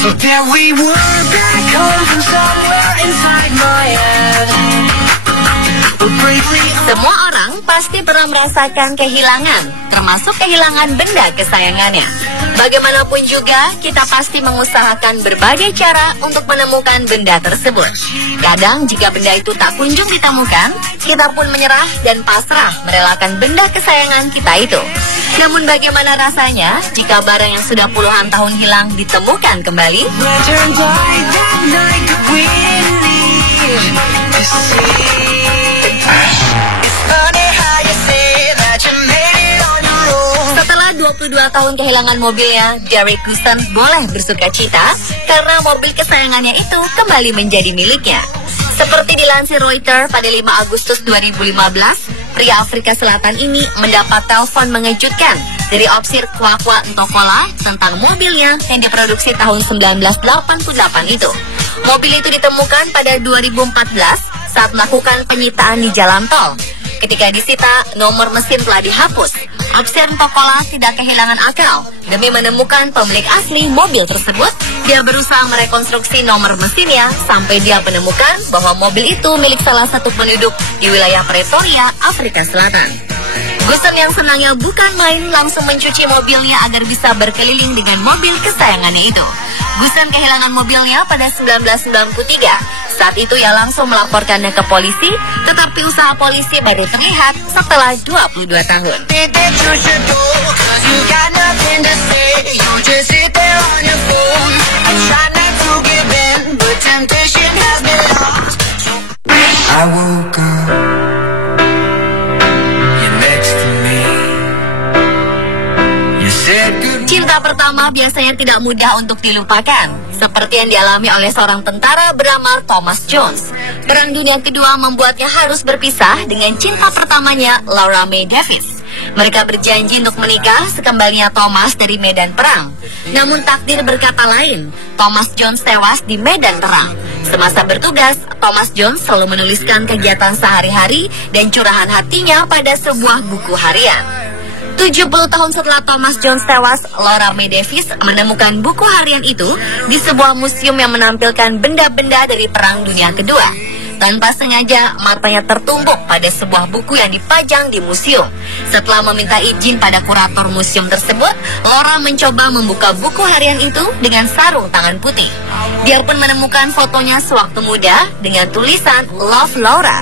So there we were back home from somewhere inside my head. Semua orang pasti pernah merasakan kehilangan, termasuk kehilangan benda kesayangannya. Bagaimanapun juga, kita pasti mengusahakan berbagai cara untuk menemukan benda tersebut. Kadang jika benda itu tak kunjung ditemukan, kita pun menyerah dan pasrah merelakan benda kesayangan kita itu. Namun bagaimana rasanya jika barang yang sudah puluhan tahun hilang ditemukan kembali? Setelah 22 tahun kehilangan mobilnya, Derek Gusen boleh bersuka cita karena mobil kesayangannya itu kembali menjadi miliknya. Seperti dilansir Reuters pada 5 Agustus 2015, pria Afrika Selatan ini mendapat telepon mengejutkan dari opsir Kwakwa Ntokola tentang mobilnya yang diproduksi tahun 1988 itu. Mobil itu ditemukan pada 2014 saat melakukan penyitaan di jalan tol. Ketika disita, nomor mesin telah dihapus. Opsir Ntokola tidak kehilangan akal. Demi menemukan pemilik asli mobil tersebut, dia berusaha merekonstruksi nomor mesinnya sampai dia menemukan bahwa mobil itu milik salah satu penduduk di wilayah Pretoria, Afrika Selatan. Gusen yang senangnya bukan main langsung mencuci mobilnya agar bisa berkeliling dengan mobil kesayangannya itu. Gusen kehilangan mobilnya pada 1993. Saat itu ia langsung melaporkannya ke polisi, tetapi usaha polisi baru terlihat setelah 22 tahun. I woke up, you're next to me. You said good. Cinta pertama biasanya tidak mudah untuk dilupakan, seperti yang dialami oleh seorang tentara beramal Thomas Jones. Perang Dunia Kedua membuatnya harus berpisah dengan cinta pertamanya, Laura Mae Davis. Mereka berjanji untuk menikah sekembalinya Thomas dari medan perang. Namun takdir berkata lain, Thomas Jones tewas di medan perang. Semasa bertugas, Thomas Jones selalu menuliskan kegiatan sehari-hari dan curahan hatinya pada sebuah buku harian. 70 tahun setelah Thomas Jones tewas, Laura Mae Davis menemukan buku harian itu di sebuah museum yang menampilkan benda-benda dari Perang Dunia Kedua. Tanpa sengaja, matanya tertumbuk pada sebuah buku yang dipajang di museum. Setelah meminta izin pada kurator museum tersebut, Laura mencoba membuka buku harian itu dengan sarung tangan putih. Dia pun menemukan fotonya sewaktu muda dengan tulisan Love Laura.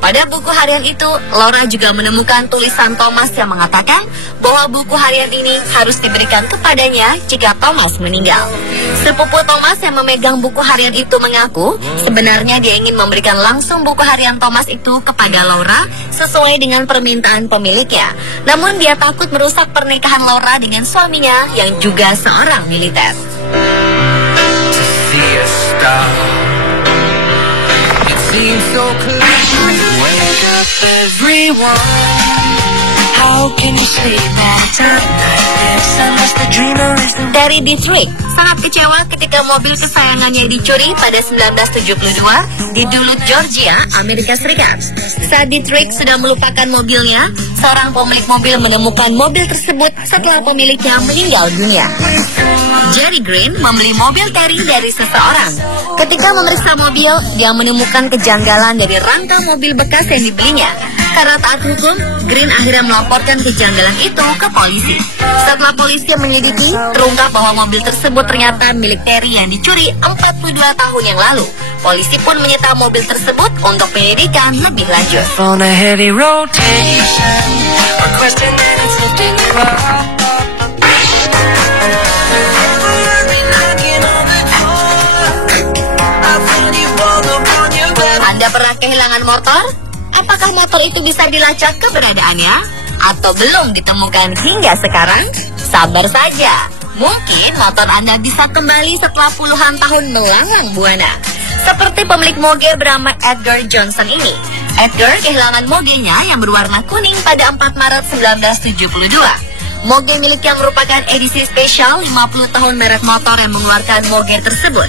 Pada buku harian itu, Laura juga menemukan tulisan Thomas yang mengatakan bahwa buku harian ini harus diberikan kepadanya jika Thomas meninggal. Sepupu Thomas yang memegang buku harian itu mengaku sebenarnya dia ingin memberikan langsung buku harian Thomas itu kepada Laura sesuai dengan permintaan pemiliknya. Namun dia takut merusak pernikahan Laura dengan suaminya yang juga seorang militer. Seems so clear. Wake up everyone. How can you sleep at a time like this unless the dreamer is the... Terry Dietrich sangat kecewa ketika mobil kesayangannya dicuri pada 1972 di Duluth, Georgia, Amerika Serikat. Saat Dietrich sudah melupakan mobilnya, seorang pemilik mobil menemukan mobil tersebut setelah pemiliknya meninggal dunia. Jerry Green membeli mobil Terry dari seseorang. Ketika memeriksa mobil, dia menemukan kejanggalan dari rangka mobil bekas yang dibelinya. Karena taat hukum, Green akhirnya melaporkan kejanggalan itu ke polisi. Setelah polisi menyelidiki, terungkap bahwa mobil tersebut ternyata milik Terry yang dicuri 42 tahun yang lalu. Polisi pun menyita mobil tersebut untuk penyelidikan lebih lanjut. On a heavy rotation, requesting that it's lifting up. Anda pernah kehilangan motor? Apakah motor itu bisa dilacak keberadaannya? Atau belum ditemukan hingga sekarang? Sabar saja, mungkin motor Anda bisa kembali setelah puluhan tahun melanglang buana. Seperti pemilik moge bernama Edgar Johnson ini. Edgar kehilangan mogenya yang berwarna kuning pada 4 Maret 1972. Moge miliknya merupakan edisi spesial 50 tahun merek motor yang mengeluarkan moge tersebut.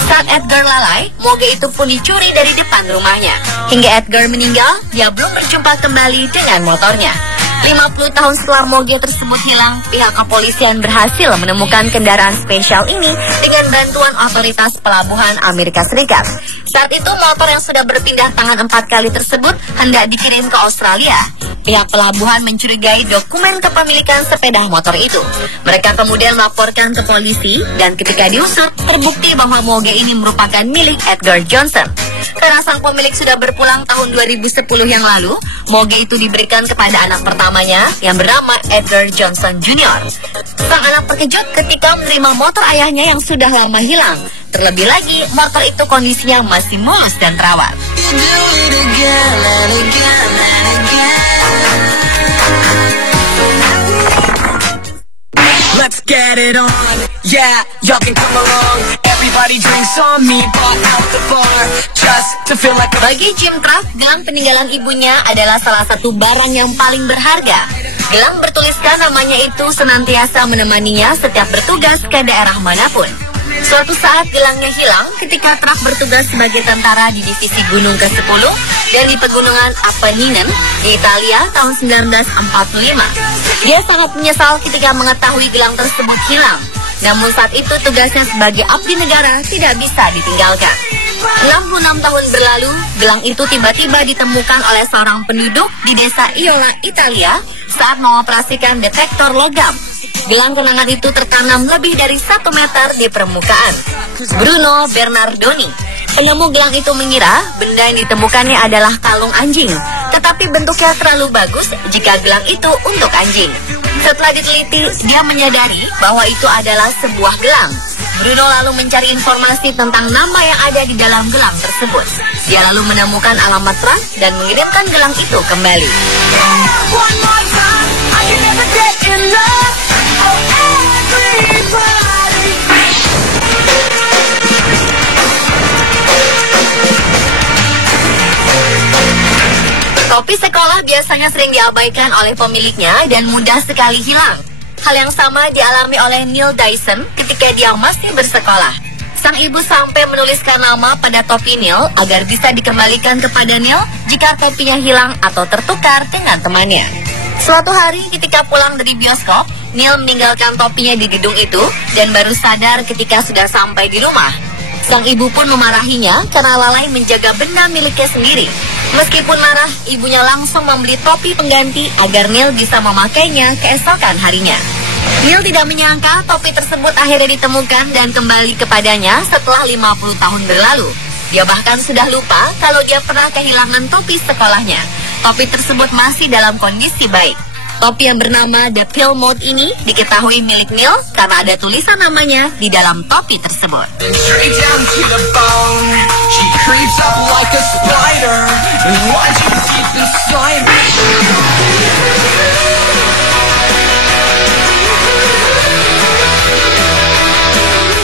Saat Edgar lalai, moge itu pun dicuri dari depan rumahnya. Hingga Edgar meninggal, dia belum berjumpa kembali dengan motornya. 50 tahun setelah moge tersebut hilang, pihak kepolisian berhasil menemukan kendaraan spesial ini dengan bantuan otoritas pelabuhan Amerika Serikat. Saat itu motor yang sudah berpindah tangan 4 kali tersebut hendak dikirim ke Australia. Pihak pelabuhan mencurigai dokumen kepemilikan sepeda motor itu. Mereka kemudian melaporkan ke polisi dan ketika diusut, terbukti bahwa moge ini merupakan milik Edgar Johnson. Karena sang pemilik sudah berpulang tahun 2010 yang lalu, moge itu diberikan kepada anak pertamanya yang bernama Edgar Johnson Jr. Sang anak terkejut ketika menerima motor ayahnya yang sudah lama hilang. Terlebih lagi, motor itu kondisinya masih mulus dan terawat. Let's get it on, yeah, y'all can come along. Everybody drinks on me, bought out the bar, just to feel like a... Bagi Jim Traff, gelang peninggalan ibunya adalah salah satu barang yang paling berharga. Gelang bertuliskan namanya itu senantiasa menemaninya setiap bertugas ke daerah manapun. Suatu saat gelangnya hilang ketika Traff bertugas sebagai tentara di divisi gunung ke-10 dan di pegunungan Apennine di Italia tahun 1945. Dia sangat menyesal ketika mengetahui gelang tersebut hilang. Namun saat itu tugasnya sebagai abdi negara tidak bisa ditinggalkan. 66 tahun berlalu, gelang itu tiba-tiba ditemukan oleh seorang penduduk di desa Iola, Italia saat mengoperasikan detektor logam. Gelang kenangan itu tertanam lebih dari 1 meter di permukaan. Bruno Bernardoni, penemu gelang itu mengira benda yang ditemukannya adalah kalung anjing, tetapi bentuknya terlalu bagus jika gelang itu untuk anjing. Setelah diteliti, dia menyadari bahwa itu adalah sebuah gelang. Bruno lalu mencari informasi tentang nama yang ada di dalam gelang tersebut. Dia lalu menemukan alamat Traff dan mengirimkan gelang itu kembali. Topi sekolah biasanya sering diabaikan oleh pemiliknya dan mudah sekali hilang. Hal yang sama dialami oleh Neil Dyson ketika dia masih bersekolah. Sang ibu sampai menuliskan nama pada topi Neil agar bisa dikembalikan kepada Neil jika topinya hilang atau tertukar dengan temannya. Suatu hari ketika pulang dari bioskop, Neil meninggalkan topinya di gedung itu dan baru sadar ketika sudah sampai di rumah. Sang ibu pun memarahinya karena lalai menjaga benda miliknya sendiri. Meskipun marah, ibunya langsung membeli topi pengganti agar Neil bisa memakainya keesokan harinya. Neil tidak menyangka topi tersebut akhirnya ditemukan dan kembali kepadanya setelah 50 tahun berlalu. Dia bahkan sudah lupa kalau dia pernah kehilangan topi sekolahnya. Topi tersebut masih dalam kondisi baik. Topi yang bernama The Pill Mode ini diketahui milik Neil karena ada tulisan namanya di dalam topi tersebut.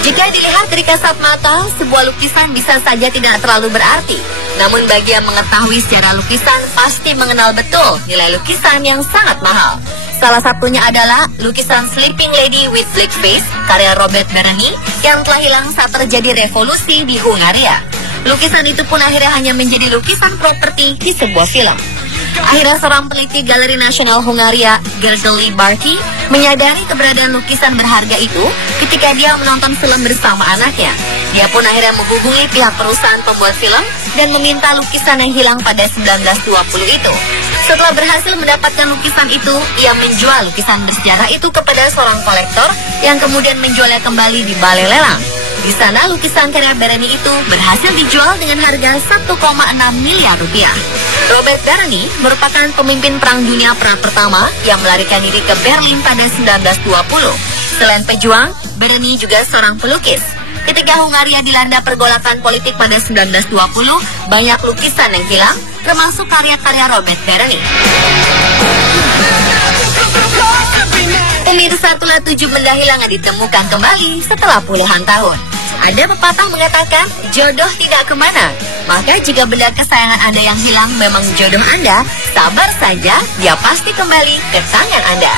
Jika dilihat dari kasat mata, sebuah lukisan bisa saja tidak terlalu berarti. Namun bagi yang mengetahui secara lukisan pasti mengenal betul nilai lukisan yang sangat mahal. Salah satunya adalah lukisan Sleeping Lady with Black Face karya Robert Bereni yang telah hilang saat terjadi revolusi di Hungaria. Lukisan itu pun akhirnya hanya menjadi lukisan properti di sebuah film. Akhirnya seorang peneliti Galeri Nasional Hungaria, Gergely Barty, menyadari keberadaan lukisan berharga itu ketika dia menonton film bersama anaknya. Dia pun akhirnya menghubungi pihak perusahaan pembuat film dan meminta lukisan yang hilang pada 1920 itu. Setelah berhasil mendapatkan lukisan itu, ia menjual lukisan bersejarah itu kepada seorang kolektor yang kemudian menjualnya kembali di balai lelang. Di sana lukisan karya Bereni itu berhasil dijual dengan harga 1,6 miliar rupiah. Robert Bereni merupakan pemimpin Perang Dunia pertama yang melarikan diri ke Berlin pada 1920. Selain pejuang, Bereni juga seorang pelukis. Ketika Hungaria dilanda pergolakan politik pada 1920, banyak lukisan yang hilang, termasuk karya-karya Robert Bereni. Pemirsa, itulah 7 benda hilang yang ditemukan kembali setelah puluhan tahun. Ada pepatah mengatakan, jodoh tidak kemana. Maka jika benda kesayangan Anda yang hilang memang jodoh Anda, sabar saja, dia pasti kembali ke tangan Anda.